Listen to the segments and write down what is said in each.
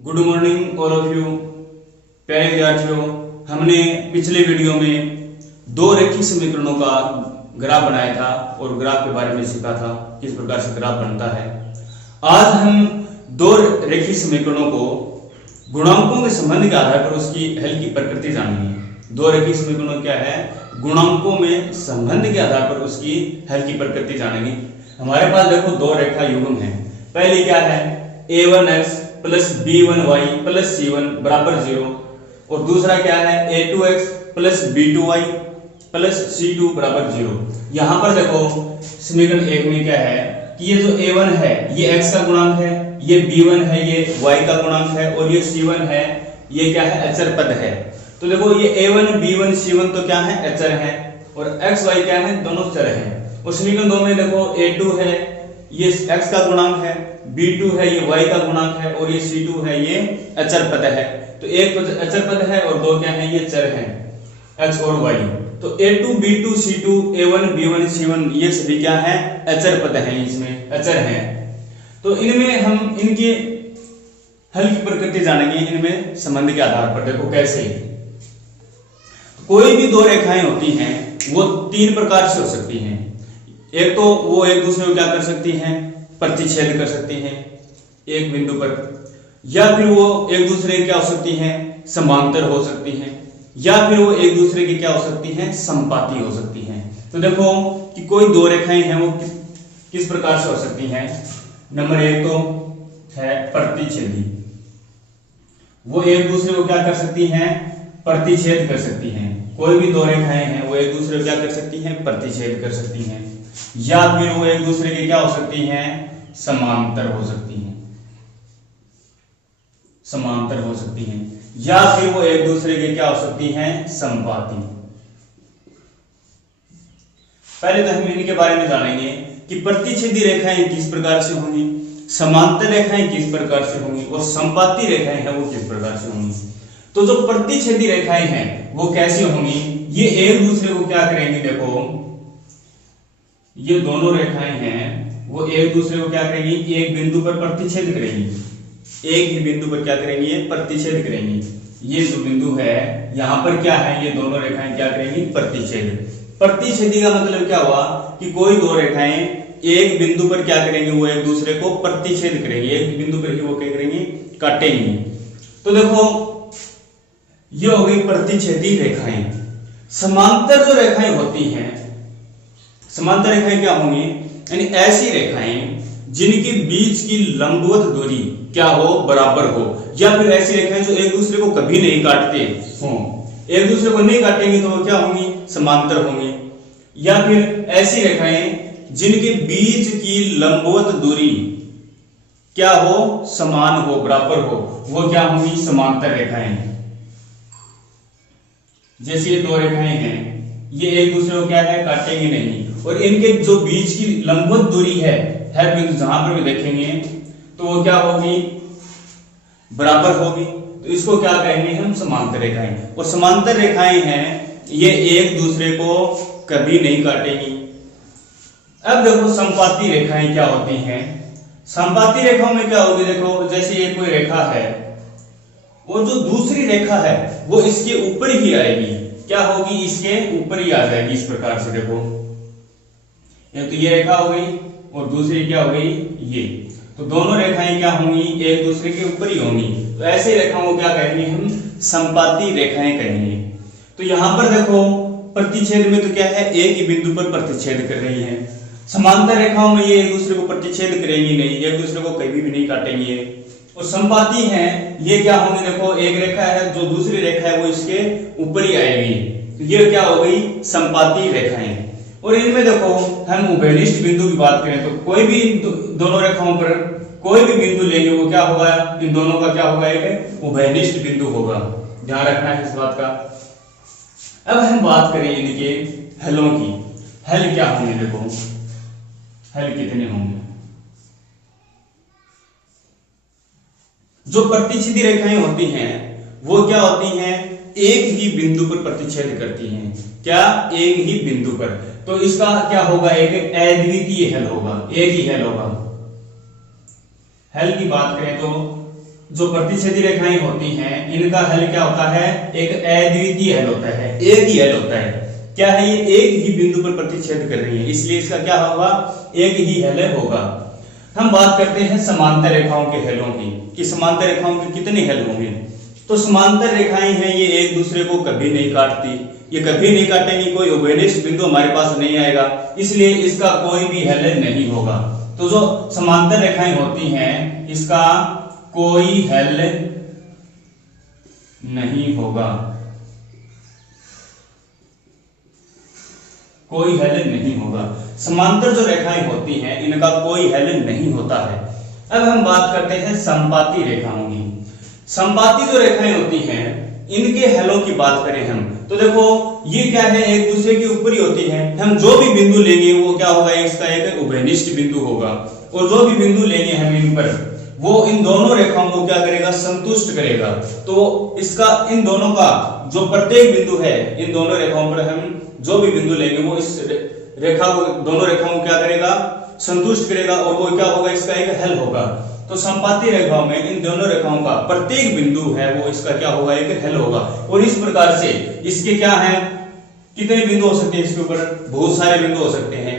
Good morning all of you प्यारे विद्यार्थियों। हमने पिछले वीडियो में दो रेखीय समीकरणों का ग्राफ बनाया था और ग्राफ के बारे में सीखा था किस प्रकार से ग्राफ बनता है। आज हम दो रेखीय समीकरणों को गुणांकों के संबंध के आधार पर उसकी हल की प्रकृति जानेंगे। दो रेखीय समीकरणों क्या है, गुणांकों में संबंध के आधार पर उसकी हल की प्रकृति जानेंगे। हमारे पास देखो दो रेखा युग्म है। पहली क्या है, a1x plus b1y plus c1 बराबर 0 और दूसरा क्या है a2x plus b2y plus c2 बराबर 0। यहां पर देखो समीकरण एक में क्या है कि ये जो a1 है ये x का गुणांक है, ये b1 है ये y का गुणांक है और ये c1 है ये क्या है अचर पद है। तो देखो ये a1 b1 c1 तो क्या है अचर है और x y क्या है दोनों चर है। और समीकरण 2 में देखो a2 है ये x का गुणांक है, b2 है ये y का गुणांक है और ये c2 है ये अचर पद है। तो एक अचर पद है और दो क्या है ये चर है x और y। तो a2 b2 c2 a1 b1 c1 ये सभी क्या है अचर पद हैं, इसमें अचर हैं। तो इनमें हम इनके हल की प्रकृति जानेंगे इनमें संबंध के आधार पर। देखो कैसे, कोई भी दो रेखाएं होती हैं वो तीन प्रकार से हो सकती हैं। एक तो वो एक दूसरे को क्या कर सकती हैं प्रतिच्छेद कर सकती हैं एक बिंदु पर, या फिर वो एक दूसरे की क्या हो सकती हैं समांतर हो सकती हैं, या फिर वो एक दूसरे की क्या हो सकती हैं संपाती हो सकती हैं। तो देखो कि कोई दो रेखाएं हैं वो किस प्रकार से हो सकती हैं। नंबर एक तो है प्रतिच्छेदी, वो एक दूसरे को क्या कर सकती हैं प्रतिच्छेद कर सकती हैं। कोई भी दो रेखाएं हैं वो एक दूसरे को क्या कर सकती हैं प्रतिच्छेद कर सकती हैं, या फिर वो एक दूसरे के क्या हो सकती हैं समांतर हो सकती हैं, समांतर हो सकती हैं, या फिर वो एक दूसरे के क्या हो सकती हैं संपाती। पहले तो हम इनके बारे में जानेंगे कि प्रतिच्छेदी रेखाएं किस प्रकार से होंगी, समांतर रेखाएं किस प्रकार से होंगी और संपाती रेखाएं हैं वो किस प्रकार से होंगी। तो जो प्रतिच्छेदी रेखाएं हैं वो कैसी होंगी, ये एक दूसरे को क्या करेंगी, देखो ये दोनों रेखाएं हैं वो एक दूसरे को क्या करेंगी एक बिंदु पर प्रतिच्छेद करेंगी, एक ही बिंदु पर क्या करेंगी ये प्रतिच्छेद करेंगी। ये जो बिंदु है यहां पर क्या है ये दोनों रेखाएं क्या करेंगी प्रतिच्छेद। प्रतिच्छेदी का मतलब क्या हुआ कि कोई दो रेखाएं एक बिंदु पर क्या करेंगे वो एक दूसरे को प्रतिच्छेद करेंगे, एक बिंदु पर ही वो क्या करेंगे काटेंगी। तो देखो ये हो गई प्रतिच्छेदी रेखाएं। समांतर जो रेखाएं होती हैं, समांतर रेखाएं क्या होंगी यानी ऐसी रेखाएं जिनके बीच की लंबवत दूरी क्या हो बराबर हो, या फिर ऐसी रेखाएं जो एक दूसरे को कभी नहीं काटते हो, एक दूसरे को नहीं काटेंगी तो वो क्या होंगी समांतर होंगी। या फिर ऐसी रेखाएं जिनके बीच की लंबवत दूरी क्या हो समान हो बराबर हो, वो क्या होंगी समांतर रेखाएं। जैसे ये दो रेखाएं हैं ये एक दूसरे को क्या है काटेंगे नहीं, और इनके जो बीच की लंबवत दूरी है बिंदु जहां पर भी देखेंगे तो वो क्या होगी बराबर होगी। तो इसको क्या कहेंगे हम समांतर रेखाएं। और समांतर रेखाएं हैं ये एक दूसरे को कभी नहीं काटेंगी। अब देखो संपाती रेखाएं क्या होती हैं। संपाती रेखाओं में क्या होगी, देखो जैसे ये कोई रेखा है और जो दूसरी रेखा है वो इसके ऊपर ही आएगी, क्या होगी इसके ऊपर ही आ जाएगी। इस प्रकार से देखो एक तो ये रेखा हो गई और दूसरी क्या हो गई ये, तो दोनों रेखाएं क्या होंगी एक दूसरे के ऊपर ही होंगी। तो ऐसे रेखाओं को क्या कहेंगे हम संपाती रेखाएं कहेंगे। तो यहां पर देखो प्रतिच्छेद में तो क्या है एक ही बिंदु पर प्रतिच्छेद कर रही है। समांतर रेखाओं में ये एक दूसरे को प्रतिच्छेद करेंगी नहीं, एक दूसरे को कभी भी नहीं काटेंगे। और संपाती हैं ये क्या होंगे, देखो एक रेखा है जो दूसरी रेखा है वो इसके ऊपर ही आएगी, तो ये क्या हो गई संपाती रेखाएं। और इनमें देखो हम उभयनिष्ठ बिंदु की बात करें तो कोई भी दोनों रेखाओं पर कोई भी बिंदु लेंगे वो क्या होगा इन दोनों का क्या होगा एक उभयनिष्ठ बिंदु होगा, ध्यान रखना है इस बात का। अब हम बात करें इनके हलों की। हल क्या होंगे, देखो हल कितने होंगे। जो प्रतिच्छेदी रेखाएं होती हैं वो क्या होती हैं एक ही बिंदु पर प्रतिच्छेद करती हैं, क्या एक ही बिंदु पर। तो इसका क्या होगा एक अद्वितीय हल होगा, एक ही हल होगा। हल की बात करें तो जो प्रतिच्छेदी रेखाएं होती हैं इनका हल क्या होता है, एक अद्वितीय हल होता है, एक ही हल होता है। क्या है, ये एक ही बिंदु पर प्रतिच्छेद कर रही है, इसलिए इसका क्या होगा, एक ही हल होगा। हम बात करते हैं समांतर रेखाओं के हलों की, कि समांतर रेखाओं के कितने हल होंगे। तो समांतर रेखाएं हैं ये एक दूसरे को कभी नहीं काटती, ये कभी नहीं काटेंगी, कोई उभयनिष्ठ बिंदु हमारे पास नहीं आएगा, इसलिए इसका कोई भी हल नहीं होगा। तो जो समांतर रेखाएं होती हैं इसका कोई हल नहीं होगा, कोई हल नहीं होगा। समांतर जो रेखाएं होती हैं इनका कोई हल नहीं होता है। अब हम बात करते हैं संपाती रेखाओं की। संपाती जो रेखाएं होती हैं इनके हलों की बात करें हम, तो देखो ये क्या है, एक दूसरे के ऊपर ही होती है। हम जो भी बिंदु लेंगे वो क्या होगा, इसका एक उभयनिष्ठ बिंदु होगा, और जो भी बिंदु लेंगे हम इन पर वो इन दोनों रेखाओं को क्या करेगा, संतुष्ट करेगा। तो इसका इन दोनों का जो प्रत्येक बिंदु है, इन दोनों रेखाओं पर हम जो भी बिंदु लेंगे वो इस रेखा को, दोनों रेखाओं को क्या करेगा, संतुष्ट करेगा, और वो क्या होगा, इसका एक हल होगा। तो संपाती रेखाओं में इन दोनों रेखाओं का प्रत्येक बिंदु है वो इसका क्या होगा, एक हल होगा। और इस प्रकार से इसके क्या है, कितने बिंदु हो सकते हैं, इसके ऊपर बहुत सारे बिंदु हो सकते हैं।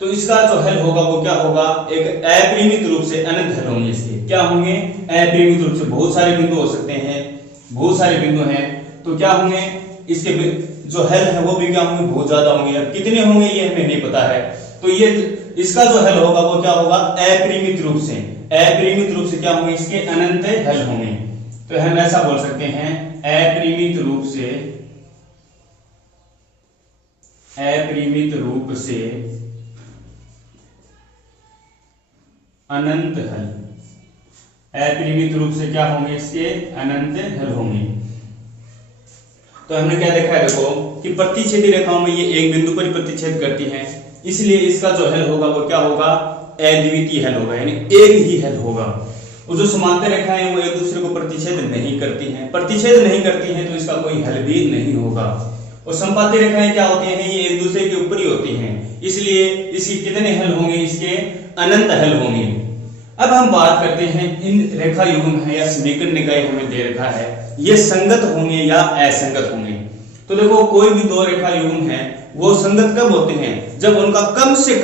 तो इसका जो हल होगा वो क्या होगा, एक अपरिमित रूप से अनंत हल होंगे। इसके क्या होंगे, अपरिमित रूप से, बहुत सारे बिंदु हो सकते हैं, बहुत सारे बिंदु हैं, तो क्या होंगे, इसके जो हल है वो भी क्या होंगे, बहुत ज्यादा होंगे। अब कितने होंगे ये हमें नहीं पता है, तो ये इसका जो हल होगा वो क्या होगा, अपरिमित रूप से, अपरिमित रूप से क्या होंगे, इसके अनंत हल होंगे। तो हम ऐसा बोल सकते हैं, अपरिमित रूप से, अपरिमित रूप से अनंत हल, अपरिमित रूप से क्या होंगे, इसके अनंत हल होंगे। तो हमने क्या देखा है, देखो कि प्रतिच्छेदी रेखाओं में ये एक बिंदु पर प्रतिच्छेद करती हैं, इसलिए इसका जो हल होगा वो क्या होगा, अद्वितीय हल होगा, यानी एक ही हल होगा। और जो समांतर रेखाएं हैं वो एक दूसरे को प्रतिच्छेद नहीं करती हैं, प्रतिच्छेद नहीं करती हैं, तो इसका कोई हल भी नहीं होगा। और संपाती रेखाएं क्या होती हैं, ये एक दूसरे के ऊपर ही होती हैं, इसलिए इसके कितने हल होंगे, इसके अनंत हल होंगे। अब हम बात करते हैं इन रेखा युग्म है या समीकरण निकाय हमें दे रखा है, ये संगत होंगे या असंगत होंगे। तो देखो कोई भी दो रेखा युग्म है वो संगत कब होते हैं, जब उनका कम से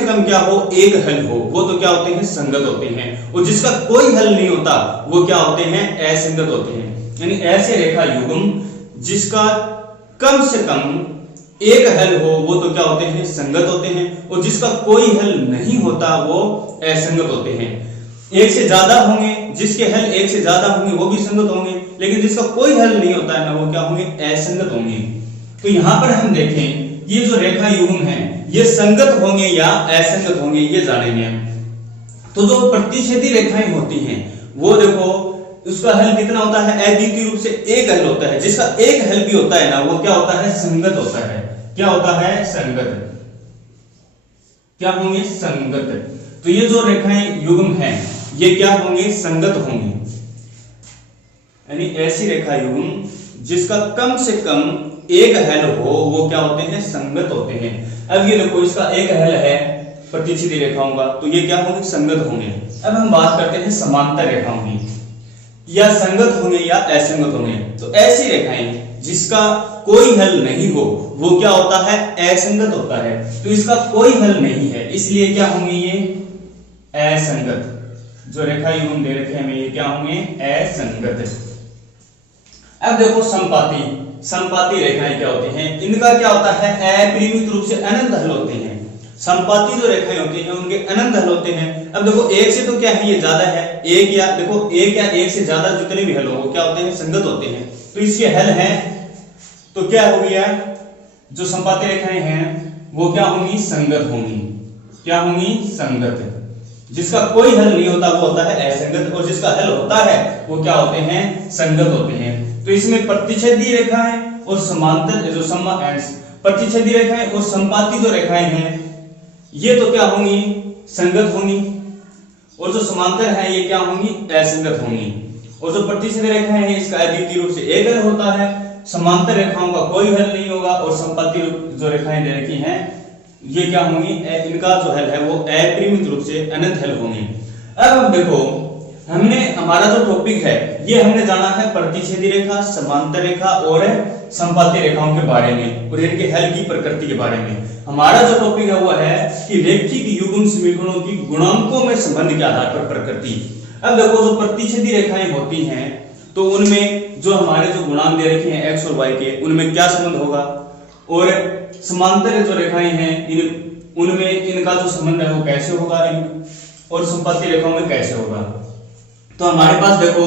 कम क्या हो, एक हल हो, वो तो क्या होते हैं, संगत होते हैं। और जिसका कोई हल नहीं होता वो क्या होते हैं, असंगत होते हैं। यानी ऐसे रेखा युग्म जिसका कम से कम एक हल हो वो तो क्या होते हैं, संगत होते हैं, और जिसका कोई हल नहीं होता वो असंगत होते हैं। एक से ज्यादा होंगे, जिसके हल एक से ज्यादा होंगे वो भी संगत होंगे, लेकिन जिसका कोई हल नहीं होता है ना वो क्या होंगे, असंगत होंगे। तो यहां पर हम देखें ये जो रेखा युग्म है ये संगत होंगे या असंगत होंगे, ये जानेंगे। तो जो प्रतिच्छेदी रेखाएं होती हैं वो देखो उसका हल कितना होता है, अद्वितीय रूप से एक हल होता है। जिसका एक हल भी होता है ना वो क्या होता है, संगत होता है। क्या होता है, संगत। क्या होंगे, संगत। तो ये जो रेखाएं युग्म हैं ये क्या होंगे, संगत होंगे। यानी ऐसी रेखा युग्म जिसका कम से कम एक हल हो वो क्या होते हैं, संगत होते हैं। अब ये देखो इसका एक हल है प्रतिच्छेदी रेखाओं का, तो ये क्या होंगे, संगत होंगे। अब हम बात करते हैं समांतर रेखाओं की, या संगत होंगे या असंगत होंगे। तो ऐसी रेखाएं जिसका कोई हल नहीं हो वो क्या होता है, असंगत होता है। तो इसका कोई हल नहीं है इसलिए क्या होंगे, ये असंगत। जो रेखा युग्म दे रखे हैं ये क्या होंगे, असंगत। अब देखो संपाती रेखाएं क्या होती हैं, इनका क्या होता है, अपरिमित रूप से अनंत हल होते हैं। संपाती जो रेखाएं होती हैं उनके अनंत हल होते हैं। अब देखो एक से तो क्या है, ये ज्यादा है, एक या देखो एक या एक से ज्यादा जितने भी हल हो वो क्या होते हैं, संगत होते हैं। तो इसके हल हैं, तो क्या हो गया, जो संपाती रेखाएं हैं वो क्या होंगी, संगत होंगी। क्या होंगी, संगत। जिसका कोई हल नहीं होता वो होता है असंगत, और जिसका हल होता है वो क्या होते हैं, संगत होते हैं। तो इसमें प्रतिच्छेदी रेखाएं और समांतर जो प्रतिच्छेदी रेखाएं और संपाती जो रेखाएं हैं ये तो क्या होंगी, संगत होंगी, और जो समांतर है ये क्या होंगी, असंगत होंगी। और जो प्रतिच्छेदी रेखाएं हैं इसका अद्वितीय रूप से एक हल होता है, समांतर रेखाओं का कोई हल नहीं होगा, और संपाती जो रेखाएं दे रखी हैं ये क्या होंगी, इनका जो हल है वो अपरिमित रूप से अनंत हल होंगे। अब हम देखो हमने हमारा जो टॉपिक है ये हमने जाना है प्रतिच्छेदी रेखा, समांतर रेखा और संपाती रेखाओं के बारे में और इनके हल की प्रकृति के बारे में। हमारा जो टॉपिक है वो है कि रेखिक युग्म समीकरणों की गुणांकों में संबंध के आधार पर प्रकृति। अब देखो जो प्रतिच्छेदी रेखाएं होती हैं तो उनमें जो हमारे जो गुणांक दे रखे हैं x और y के, उनमें क्या संबंध होगा, और समांतर जो रेखाएं हैं उनमें इनका जो संबंध है वो कैसे होगा, और संपाती रेखाओं में कैसे होगा। तो हमारे पास देखो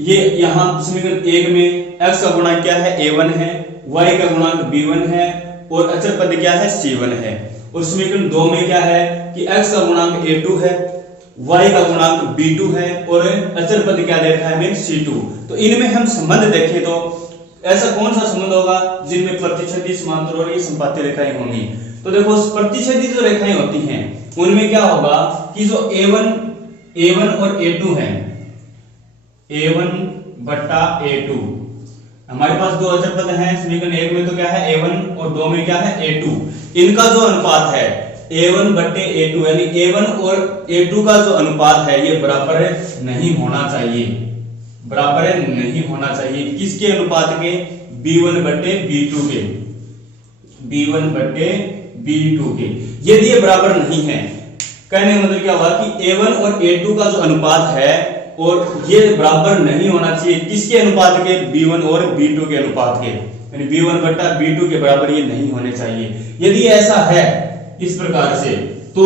ये यहाँ समीकरण 1 में x का गुणांक क्या है, a1 है, y का गुणांक b1 है और अचर पद क्या है, c1 है। और समीकरण 2 में क्या है कि x का गुणांक a2 है, y का गुणांक b2 है और अचर पद क्या दे रखा है हमें, c2। तो इनमें हम संबंध देखें तो ऐसा कौन सा संबंध होगा जिनमें प्रतिच्छेदी, समांतर और ये संपाती रेखाएं होंगी। तो देखो प्रतिच्छेदी जो रेखाएं होती हैं उनमें क्या होगा कि जो a1 और a2 है, a1 बट्टा a2, हमारे पास दो अचर पद हैं समीकरण 1 में तो क्या है a1 और 2 में क्या है a2। इनका जो अनुपात है a1 बट्टे a2 यानी a1 और a2 का जो अनुपात है ये बराबर नहीं होना चाहिए, बराबर नहीं होना चाहिए। किसके अनुपात के, b1 बट्टे b2 के, b1 बट्टे b2 के। यदि ये बराबर नहीं है, कहने का मतलब क्या हुआ कि a1 और a2 का जो अनुपात है और ये बराबर नहीं होना चाहिए, किसके अनुपात के, b1 और b2 के अनुपात के, यानी b1 बट्टा b2 के बराबर ये नहीं होने चाहिए। यदि ऐसा है इस प्रकार से तो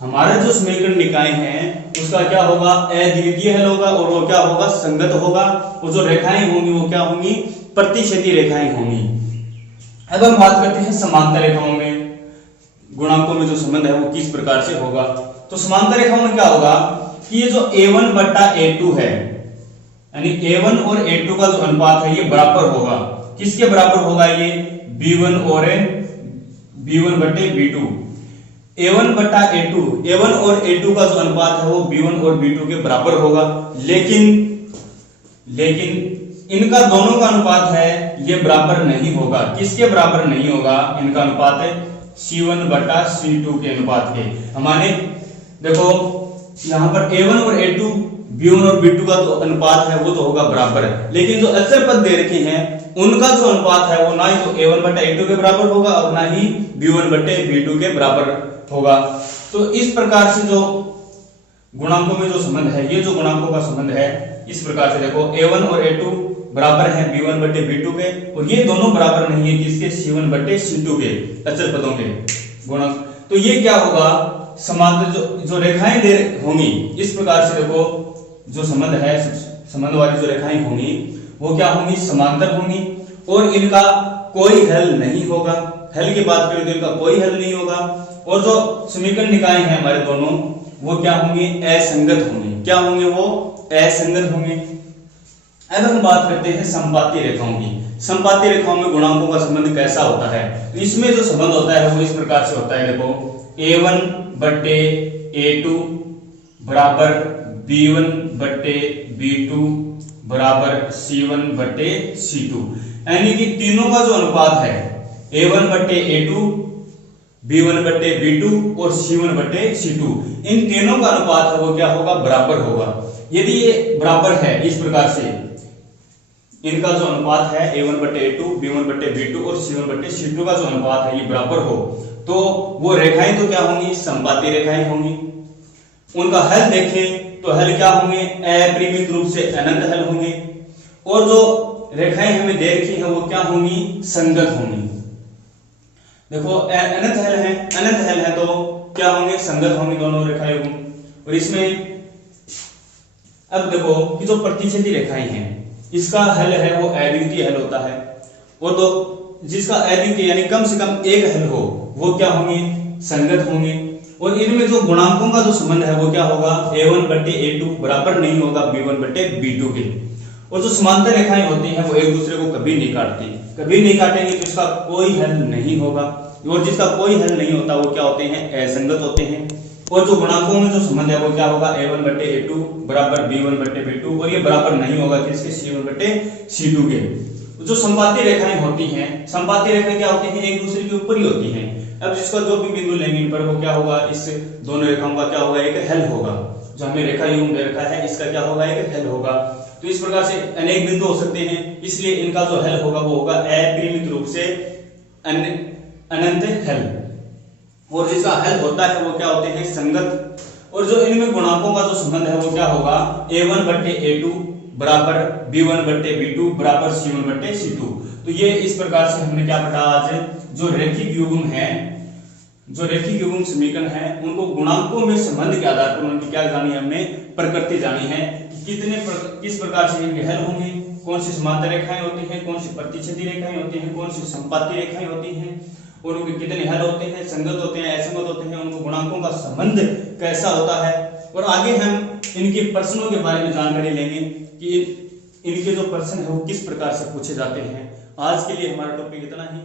हमारा जो समीकरण निकाय है उसका क्या होगा, अद्वितीय हल होगा और वो क्या होगा, संगत होगा। और जो रेखाएं होंगी वो क्या होंगी, प्रतिच्छेदी रेखाएं होंगी। अब हम बात करते हैं समांतर रेखाओं में गुणांकों में जो संबंध है वो किस प्रकार से होगा। तो समांतर रेखाओं में क्या होगा कि ये जो a1 बट्टा a2 है, यानी a1 और a2 का जो अनुपात है ये बराबर होगा, किसके बराबर होगा, ये b1 बट्टे b2। a1 बट्टा a2, a1 और a2 का जो अनुपात है वो b1 और b2 के बराबर होगा। लेकिन इनका दोनों का अनुपात है ये बराबर नहीं होगा, किसके बराबर नहीं होगा, इनका अनुपात है c1 बट्टा c2 के अनुपात के। हमारे देखो यहाँ पर a1 और a2, b1 और b2 का जो अनुपात है वो तो होगा बराबर, लेकिन जो अचर पद दे रखे हैं उनका जो अनुपात है वो ना ही तो a1 बट्टा a2 के बराबर होगा और ना ही b1 बट्टे b2 के बराबर होगा। तो इस प्रकार से जो गुणांकों में जो संबंध है, ये जो गुणांकों का संबंध है इस प्रकार से देखो a1 और a2 बराबर है b1 बट्टे b2 के, और ये दोनों बराबर नहीं है किसके, c1 बट्टे c2 के अचर पदों के गुणांक। तो ये क्या होगा, समांतर जो रेखाएं दे होंगी इस प्रकार से देखो जो संबंध है, संबंध वाली जो रेखाएं होंगी वो क्या होंगी, समांतर होंगी और इनका कोई हल नहीं होगा। हल की बात करें तो इनका कोई हल नहीं होगा। और जो समीकरण निकाय हैं हमारे दोनों वो क्या होंगे, असंगत होंगे। क्या होंगे, वो असंगत होंगे। अब हम बात करते हैं संपाती रेखाओं की। संपाती रेखाओं में गुणांकों का संबंध कैसा होता है, इसमें जो संबंध होता है वो इस प्रकार से होता है। देखो a1 बट्टे a2 बराबर b1 बट्टे b2 बराबर c1 बट्टे c2, यानी कि तीनों का जो अनुपात है a1 बट्टे a2, b1 बट्टे b2 और c1 बट्टे c2, इन तीनों का अनुपात है वो क्या होगा, बराबर होगा। यदि ये बराबर है इस प्रकार से, इनका जो अनुपात है a1 बट्टे a2, b1 बट्टे b2 और c1 बट्टे c2 का जो अनुपात है ये बराबर हो तो वो रेखाएं तो क्या होंगी, संपाती रेखाएं होंगी। उनका हल देखें तो हल क्या होंगे, अपरिमित रूप से अनंत हल होंगे। और जो रेखाएं हमें दे रखी है वो क्या होंगी, संगत होंगी। देखो अनंत हल है, अनंत हल है तो क्या होंगे, संगत होंगे दोनों रेखाएं होंगी। और इसमें अब देखो कि जो प्रतिच्छेदी रेखाएं हैं इसका हल है वो अद्वितीय हल होता है, और तो जिसका अद्वितीय यानी कम से कम एक हल हो वो क्या होंगे, संगत होंगे। और इनमें जो गुणांकों का जो संबंध है वो क्या होगा, a1 बट्टे a2 बराबर नहीं होगा b1 बट्टे b2 के। और जो समांतर रेखाएं होती हैं वो एक दूसरे को कभी नहीं काटती, कभी नहीं काटेंगे तो इसका कोई हल नहीं होगा। और जिसका कोई हल नहीं होता वो क्या होते हैं, असंगत होते हैं। और जो गुणांकों में जो संबंध है वो क्या होगा, a1 बट्टे a2 बराबर b1 बट्टे b2, और ये बराबर नहीं होगा किसके, c1 बट्टे c2 के। जो संपाती रेखाएं होती हैं, संपाती रेखाएं क्या होती हैं, एक दूसरे के ऊपर ही होती हैं। अब जिसका जो भी बिंदु लेंगे इन पर वो क्या होगा, इस दोनों रेखाओं का क्या होगा, एक हल होगा। जो हमें रेखा युग्म दे रखा है इसका क्या होगा, एक हल होगा। तो इस प्रकार से अनेक बिंदु हो सकते हैं, इसलिए इनका जो हल होगा वो होगा अपरिमित रूप से अनंत हल। और जिसका हल होता है वो क्या होते हैं, संगत। और जो इनमें गुणांकों का जो संबंध है वो क्या होगा, a1 बट्टे a2 बराबर b1 बट्टे b2 बराबर c1 बट्टे c2। तो ये इस प्रकार से हमने क्या पढ़ा आज, जो रैखिक युग्म है, जो रैखिक युग्म समीकरण है, उनको गुणांकों में संबंध के आधार पर उनकी क्या जानी है, हमने प्रकृति जानी है कि किस प्रकार से इनके हल होंगे, कौन सी समांतर रेखाएं होती हैं, कौन सी प्रतिच्छेदी रेखाएं होती हैं, कौन सी संपाती रेखाएं होती हैं, और उनके कितने हल होते हैं, संगत होते हैं, असंगत होते हैं, उनको गुणांकों का संबंध कैसा होता है। और आगे हम इनके प्रश्नों के बारे में जानकारी लेंगे कि इनके जो प्रश्न है वो किस प्रकार से पूछे जाते हैं। आज के लिए हमारा टॉपिक इतना ही।